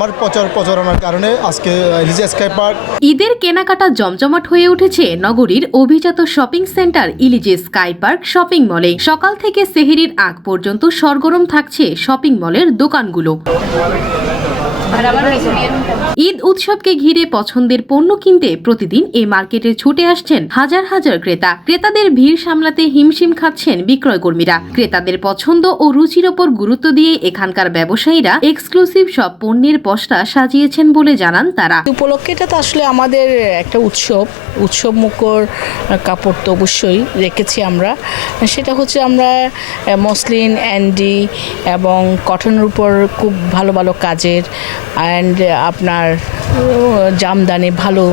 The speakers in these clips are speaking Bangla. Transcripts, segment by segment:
আমার প্রচারণার কারণে আজকে ইলিজিয়া স্কাই পার্ক ঈদের কেনাকাটা জমজমাট হয়ে উঠেছে নগরীর অভিজাত shopping center Elysia sky park shopping মলে। সকাল থেকে সেহরির আগ পর্যন্ত সরগরম থাকছে শপিং মলের দোকানগুলো। ঈদ উৎসবকে ঘিরে পছন্দের পণ্য কিনতে প্রতিদিন এই মার্কেটে ছুটে আসছেন হাজার হাজার ক্রেতা। ক্রেতাদের ভিড় সামলাতে হিমশিম খাচ্ছেন বিক্রয় কর্মীরা। ক্রেতাদের পছন্দ ও রুচির ওপর গুরুত্ব দিয়ে এখানকার ব্যবসায়ীরা এক্সক্লুসিভ সব পণ্যের পসরা সাজিয়েছেন বলে জানান তারা। উপলক্ষে এটা তো আসলে আমাদের একটা উৎসব মুখর কাপড় তো অবশ্যই রেখেছি আমরা। সেটা হচ্ছে আমরা মসলিন, অ্যান্ডি এবং কটনের উপর খুব ভালো ভালো কাজের অ্যান্ড আপনার জামদানি ভালো,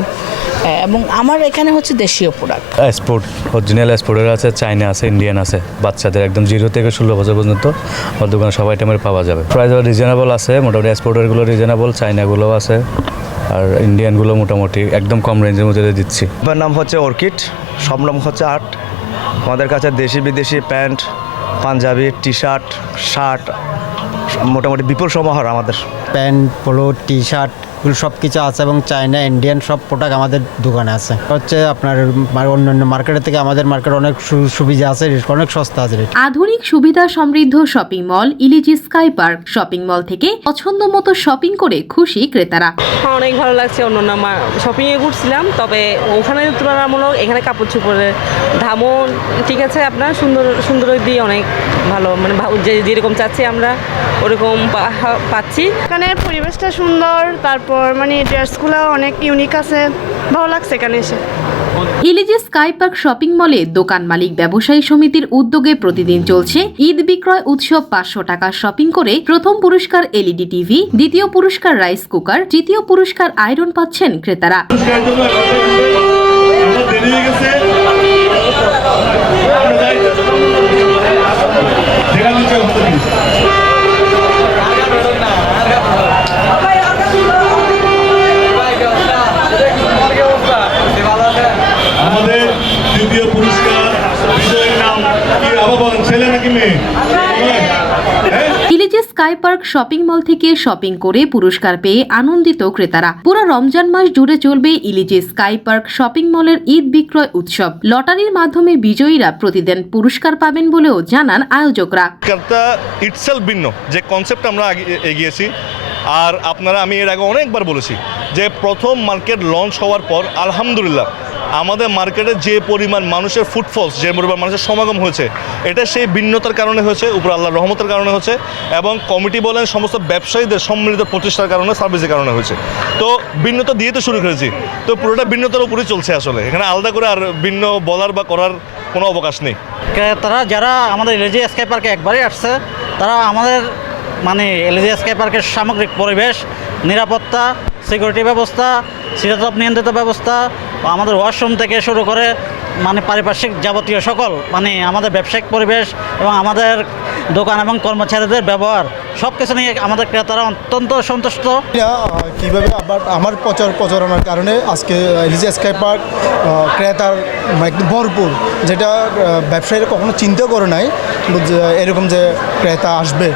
এবং আমার এখানে হচ্ছে দেশীয় প্রোডাক্ট। স্পোর্ট অরিজিনাল স্পোর্টের আছে, চাইনা আছে, ইন্ডিয়ান আছে, বাচ্চাদের একদম 0 থেকে 16 বছর পর্যন্ত আমার দোকানে সব আইটেমের পাওয়া যাবে। প্রাইস রিজনেবল আছে, মোটামুটি স্পোর্টেরগুলো রিজনেবল, চাইনাগুলো আছে, আর ইন্ডিয়ানগুলো মোটামুটি একদম কম রেঞ্জের মধ্যে দিচ্ছি। আমার নাম হচ্ছে অর্কিড, সব নাম হচ্ছে আর্ট। আমাদের কাছে দেশি বিদেশি pant, panjabi, T shirt, shirt মোটামুটি বিপুল সমাহার। আমাদের প্যান্ট, পোলো, টি শার্ট সব কিছু আছে এবং চায়না, ইন্ডিয়ান সব প্রোডাক্ট আমাদের দোকানে আছে। হচ্ছে আপনার অন্যান্য মার্কেটের থেকে আমাদের মার্কেট অনেক সুবিধা আছে, অনেক সস্তা আছে। আধুনিক সুবিধা সমৃদ্ধ shopping mall Elysia sky park shopping mall থেকে পছন্দ মতো শপিং করে খুশি ক্রেতারা। অনেক ভালো লাগছে। অন্যান্য শপিংয়ে ঘুরছিলাম, তবে ওখানে তুলনামূলক এখানে কাপড় চোপড়ের দামও ঠিক আছে, আপনার সুন্দর দিয়ে অনেক ভালো, মানে যেরকম চাচ্ছি আমরা ওরকম পাচ্ছি। এখানে পরিবেশটা সুন্দর, তারপর মানে ড্রেসগুলো অনেক ইউনিক আছে, ভালো লাগছে এখানে এসে। ইলিজিয়া স্কাই পার্ক শপিং মলে দোকান মালিক ব্যবসায়ী সমিতির উদ্যোগে প্রতিদিন চলছে ঈদ বিক্রয় উৎসব। 500 টাকা শপিং করে প্রথম পুরস্কার এলইডি টিভি, দ্বিতীয় পুরস্কার রাইস কুকার, তৃতীয় পুরস্কার আয়রন পাচ্ছেন ক্রেতারা। আমাদের দ্বিতীয় পুরস্কার বিজয়ীর নাম কি আবার বলেন, ছেলে নাকি মেয়ে? ইলিজিয়া স্কাই পার্ক শপিং মল থেকে শপিং করে পুরস্কার পেয়ে আনন্দিত ক্রেতারা। পুরো রমজান মাস জুড়ে চলবে ইলিজিয়া স্কাই পার্ক শপিং মলের ঈদ বিক্রয় উৎসব। লটারির মাধ্যমে বিজয়ীরা প্রতিদিন পুরস্কার পাবেন বলেও জানান আয়োজকরা। ইটসেলফ ভিন্ন যে কনসেপ্ট আমরা এগিয়েছি, আর আপনারা আমি এর আগে অনেকবার বলেছি যে প্রথম মার্কেট লঞ্চ হওয়ার পর আলহামদুলিল্লাহ আমাদের মার্কেটে যে পরিমাণ মানুষের ফুটফলস, যে পরিমাণ মানুষের সমাগম হয়েছে, এটা সেই ভিন্নতার কারণে হয়েছে, উপর আল্লাহর রহমতের কারণে হয়েছে, এবং কমিটি বলেন সমস্ত ব্যবসায়ীদের সম্মিলিত প্রচেষ্টার কারণে, সার্ভিসের কারণে হয়েছে। তো ভিন্নতা দিয়ে তো শুরু করেছি, তো পুরোটা ভিন্নতার উপরেই চলছে। আসলে এখানে আলাদা করে আর ভিন্ন বলার বা করার কোনো অবকাশ নেই। তারা যারা আমাদের ইলিজিয়া স্কাই পার্কে একবারই আসছে, তারা আমাদের মানে ইলিজিয়া স্কাই পার্কের সামগ্রিক পরিবেশ, নিরাপত্তা, সিকিউরিটি ব্যবস্থা, শীতাতপ নিয়ন্ত্রিত ব্যবস্থা, আমাদের ওয়াশরুম থেকে শুরু করে মানে পারিপার্শ্বিক যাবতীয় সকল মানে আমাদের ব্যবসায়িক পরিবেশ এবং আমাদের দোকান এবং কর্মচারীদের ব্যবহার সব কিছু নিয়ে আমাদের ক্রেতারা অত্যন্ত সন্তুষ্ট। কীভাবে আবার আমার প্রচারণার কারণে আজকে ইলিজিয়া স্কাই পার্ক ক্রেতার একদম ভরপুর, যেটা ব্যবসায়ীরা কখনো চিন্তা করে নাই এরকম যে ক্রেতা আসবে।